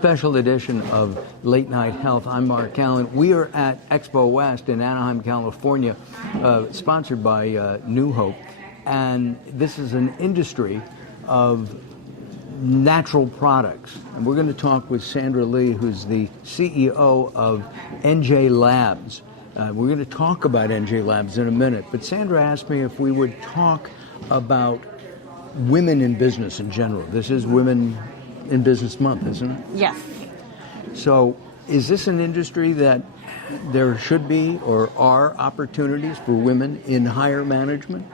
special edition of Late Night Health. I'm Mark Allen. We are at Expo West in Anaheim, California, sponsored by New Hope. And this is an industry of natural products. And we're going to talk with Sandra Lee, who's the CEO of NJ Labs. We're going to talk about NJ Labs in a minute. But Sandra asked me if we would talk about women in business in general. This is Women in Business Month, isn't it? Yes. So is this an industry that there should be or are opportunities for women in higher management?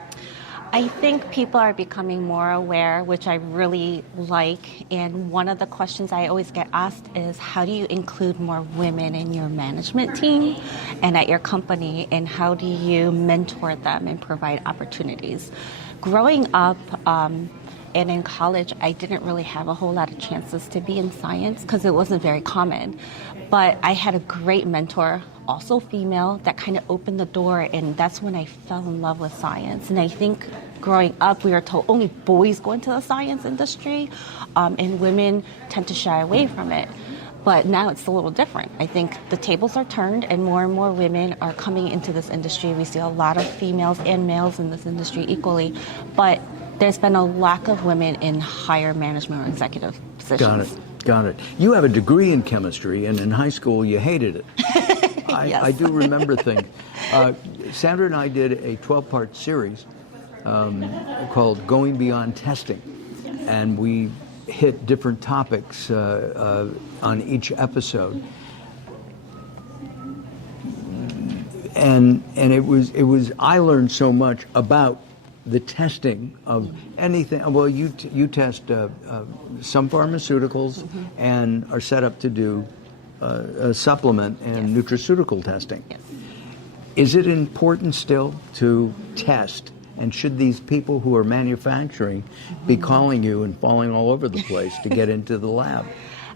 I think people are becoming more aware, which I really like. And one of the questions I always get asked is, how do you include more women in your management team and at your company? And how do you mentor them and provide opportunities? Growing up, and in college, I didn't really have a whole lot of chances to be in science because it wasn't very common. But I had a great mentor, also female, that kind of opened the door, and that's when I fell in love with science. And I think growing up, we were told only boys go into the science industry, and women tend to shy away from it. But now it's a little different. I think the tables are turned and more women are coming into this industry. We see a lot of females and males in this industry equally, but there's been a lack of women in higher management or executive positions. Got it. You have a degree in chemistry, and in high school you hated it. Yes. I do remember things. Sandra and I did a 12-part series called Going Beyond Testing, and we hit different topics on each episode. And it was I learned so much about the testing of anything. Well, you test some pharmaceuticals and are set up to do a supplement and nutraceutical testing. Yes. Is it important still to test? And should these people who are manufacturing be calling you and falling all over the place to get into the lab?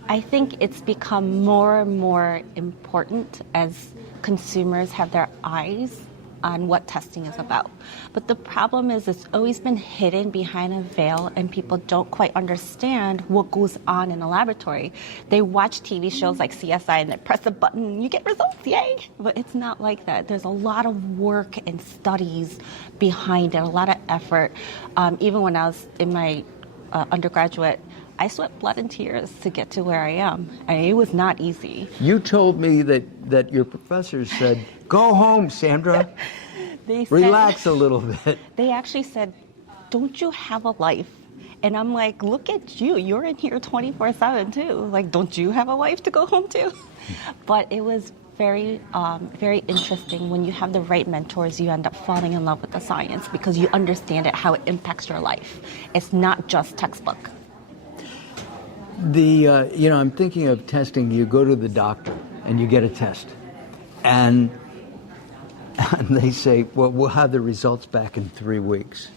I think it's become more and more important as consumers have their eyes on what testing is about. But the problem is it's always been hidden behind a veil and people don't quite understand what goes on in a laboratory. They watch TV shows like CSI and they press a button and you get results, yay! But it's not like that. There's a lot of work and studies behind it, a lot of effort. Even when I was in my undergraduate, I sweat blood and tears to get to where I am. And it was not easy. You told me that your professors said, go home, Sandra. Relax a little bit. They actually said, don't you have a life? And I'm like, look at you. You're in here 24/7 too. Like, don't you have a wife to go home to? But it was very, very interesting. When you have the right mentors, you end up falling in love with the science because you understand it, how it impacts your life. It's not just textbook. I'm thinking of testing. You go to the doctor and you get a test, and they say, well, we'll have the results back in 3 weeks.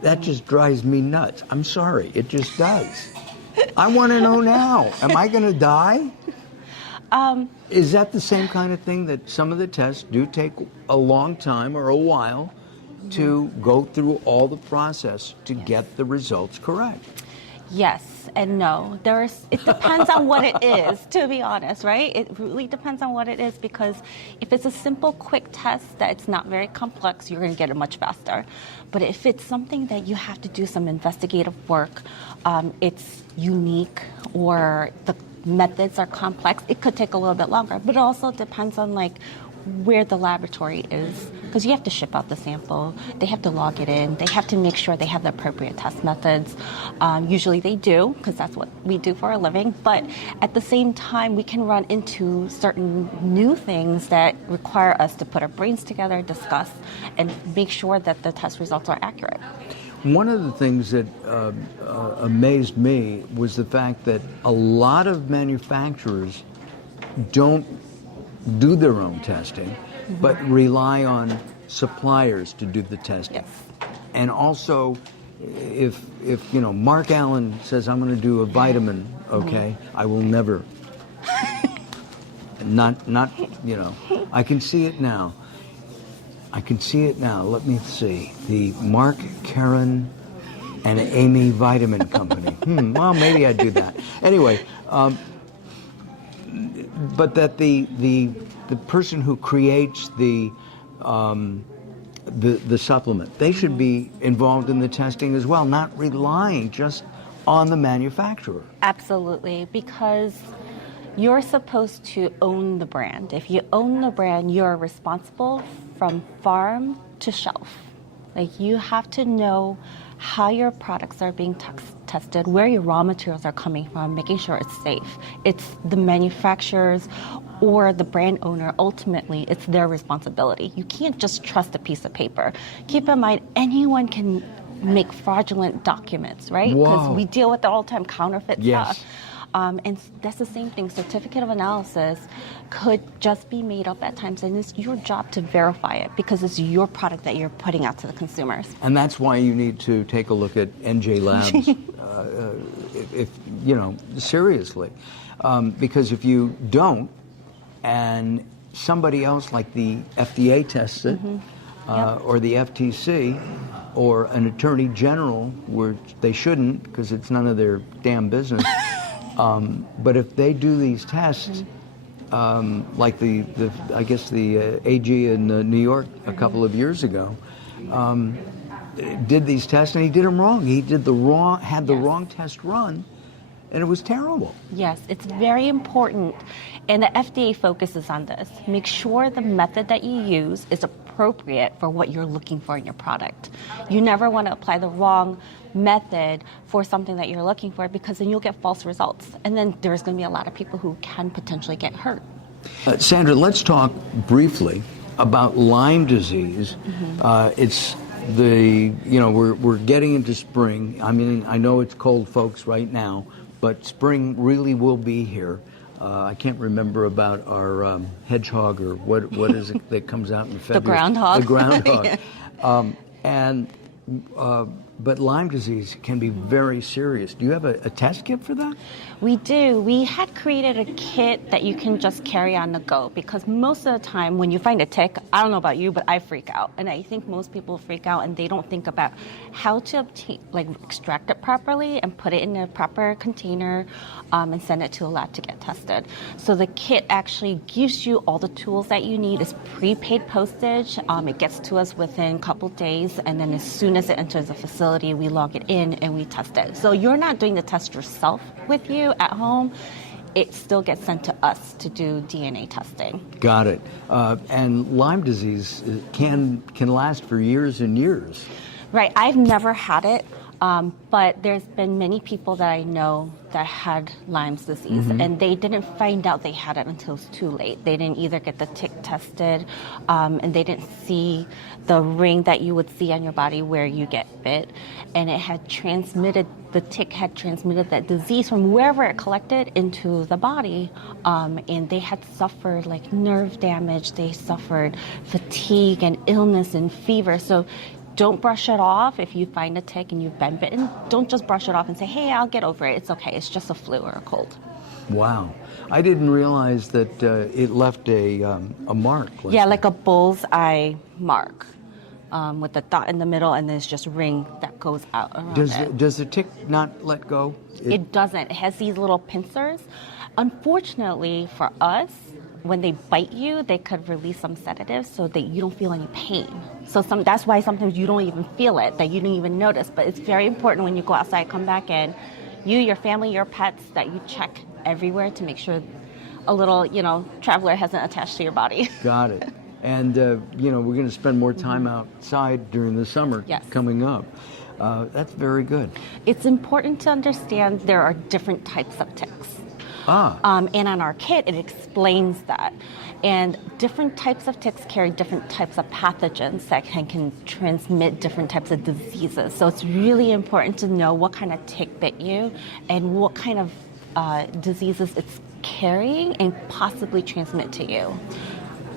That just drives me nuts. I'm sorry, it just does. I want to know now. Am I going to die? Is that the same kind of thing, that some of the tests do take a long time or a while to go through all the process to get the results correct? Yes and no. It depends on what it is, to be honest, right? It really depends on what it is, because if it's a simple, quick test that it's not very complex, you're going to get it much faster. But if it's something that you have to do some investigative work, it's unique, or the methods are complex, it could take a little bit longer. But it also depends on where the laboratory is, because you have to ship out the sample, they have to log it in, they have to make sure they have the appropriate test methods. Usually they do, because that's what we do for a living, but at the same time we can run into certain new things that require us to put our brains together, discuss, and make sure that the test results are accurate. One of the things that amazed me was the fact that a lot of manufacturers don't do their own testing, but rely on suppliers to do the testing. Yes. And also, if Mark Allen says, I'm going to do a vitamin, okay, I will never. not, I can see it now. Let me see. The Mark, Karen, and Amy Vitamin Company. Well, maybe I'd do that. Anyway, but that the person who creates the supplement, they should be involved in the testing as well, not relying just on the manufacturer. Absolutely, because you're supposed to own the brand. If you own the brand, you're responsible from farm to shelf. Like, you have to know how your products are being tested, where your raw materials are coming from, making sure it's safe. It's the manufacturers or the brand owner, ultimately, it's their responsibility. You can't just trust a piece of paper. Keep in mind, anyone can make fraudulent documents, right? Because we deal with it all the time, counterfeit stuff. And that's the same thing. Certificate of analysis could just be made up at times, and it's your job to verify it because it's your product that you're putting out to the consumers. And that's why you need to take a look at NJ Labs, if you know, seriously, because if you don't, and somebody else like the FDA tests it, or the FTC, or an attorney general, where they shouldn't, because it's none of their damn business. But if they do these tests, like I guess the AG in New York a couple of years ago, did these tests and he did them wrong. He did had the wrong test run, and it was terrible. Yes, it's very important, and the FDA focuses on this. Make sure the method that you use is appropriate for what you're looking for in your product. You never want to apply the wrong method for something that you're looking for, because then you'll get false results, and then there's going to be a lot of people who can potentially get hurt. Sandra, let's talk briefly about Lyme disease. It's we're getting into spring. I mean, I know it's cold, folks, right now, but spring really will be here. I can't remember about our hedgehog, or what is it that comes out in February? The groundhog. The groundhog. But Lyme disease can be very serious. Do you have a test kit for that? We do. We had created a kit that you can just carry on the go, because most of the time when you find a tick, I don't know about you, but I freak out. And I think most people freak out and they don't think about how to extract it properly and put it in a proper container and send it to a lab to get tested. So the kit actually gives you all the tools that you need. It's prepaid postage. It gets to us within a couple days, and then as soon as it enters the facility, we log it in and we test it. So you're not doing the test yourself with you at home. It still gets sent to us to do DNA testing. Got it. And Lyme disease can last for years and years. Right. I've never had it, but there's been many people that I know that had Lyme disease, and they didn't find out they had it until it was too late. They didn't either get the tick tested, and they didn't see the ring that you would see on your body where you get bit, and it had transmitted, the tick had transmitted that disease from wherever it collected into the body, and they had suffered like nerve damage, they suffered fatigue and illness and fever. So don't brush it off. If you find a tick and you've been bitten, don't just brush it off and say, hey, I'll get over it. It's okay. It's just a flu or a cold. Wow. I didn't realize that it left a mark. Yeah, like a bullseye mark with a dot in the middle, and there's just ring that goes out around it. Does the tick not let go? It doesn't. It has these little pincers. Unfortunately for us, when they bite you, they could release some sedatives so that you don't feel any pain. So that's why sometimes you don't even feel it, that you don't even notice. But it's very important when you go outside, come back in, you, your family, your pets, that you check everywhere to make sure a little, traveler hasn't attached to your body. Got it. And, we're going to spend more time outside during the summer coming up. That's very good. It's important to understand there are different types of ticks. And on our kit, it explains that. And different types of ticks carry different types of pathogens that can transmit different types of diseases. So it's really important to know what kind of tick bit you and what kind of diseases it's carrying and possibly transmit to you.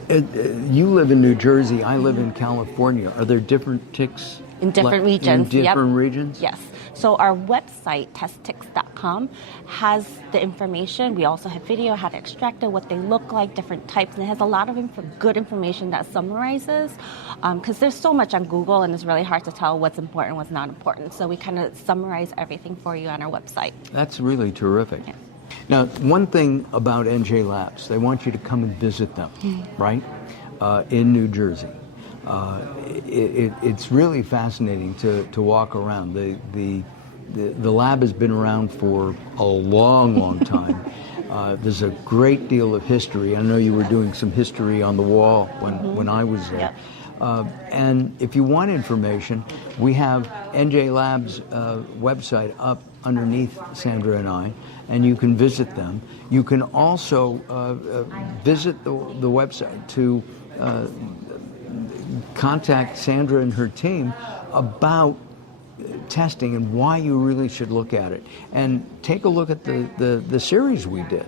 You live in New Jersey. I live in California. Are there different ticks? In different regions. In different regions? Yes. So our website, testticks.com, has the information. We also have video, how to extract it, what they look like, different types, and it has a lot of good information that summarizes, because there's so much on Google, and it's really hard to tell what's important, what's not important. So we kind of summarize everything for you on our website. That's really terrific. Yeah. Now, one thing about NJ Labs, they want you to come and visit them, right, in New Jersey. It's really fascinating to walk around. The lab has been around for a long, long time. There's a great deal of history. I know you were doing some history on the wall when I was there. Yep. And if you want information, we have NJ Labs' website up underneath Sandra and I, and you can visit them. You can also visit the website to contact Sandra and her team about testing and why you really should look at it. And take a look at the series we did.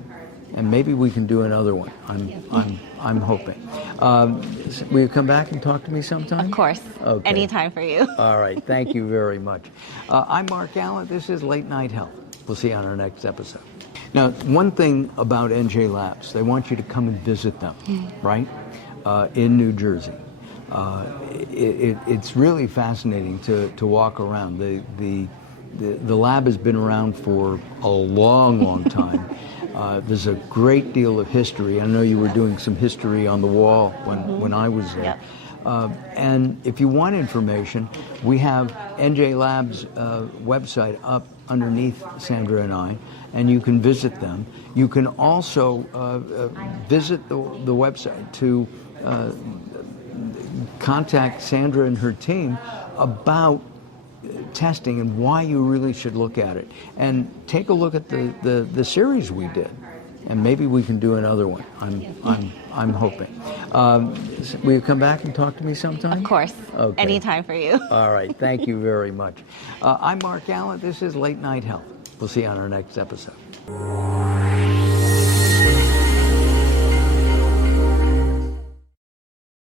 And maybe we can do another one. I'm hoping. Will you come back and talk to me sometime? Of course. Okay. Anytime for you. All right. Thank you very much. I'm Mark Allen. This is Late Night Health. We'll see you on our next episode. Now, one thing about NJ Labs, they want you to come and visit them, right, in New Jersey. It's really fascinating to walk around. The lab has been around for a long, long time. There's a great deal of history. I know you were doing some history on the wall when I was there. Yep. And if you want information, we have NJ Labs' website up underneath Sandra and I, and you can visit them. You can also visit the website to contact Sandra and her team about testing and why you really should look at it. And take a look at the series we did. And maybe we can do another one. I'm hoping. Will you come back and talk to me sometime? Of course. Okay. Anytime for you. All right. Thank you very much. I'm Mark Allen. This is Late Night Health. We'll see you on our next episode.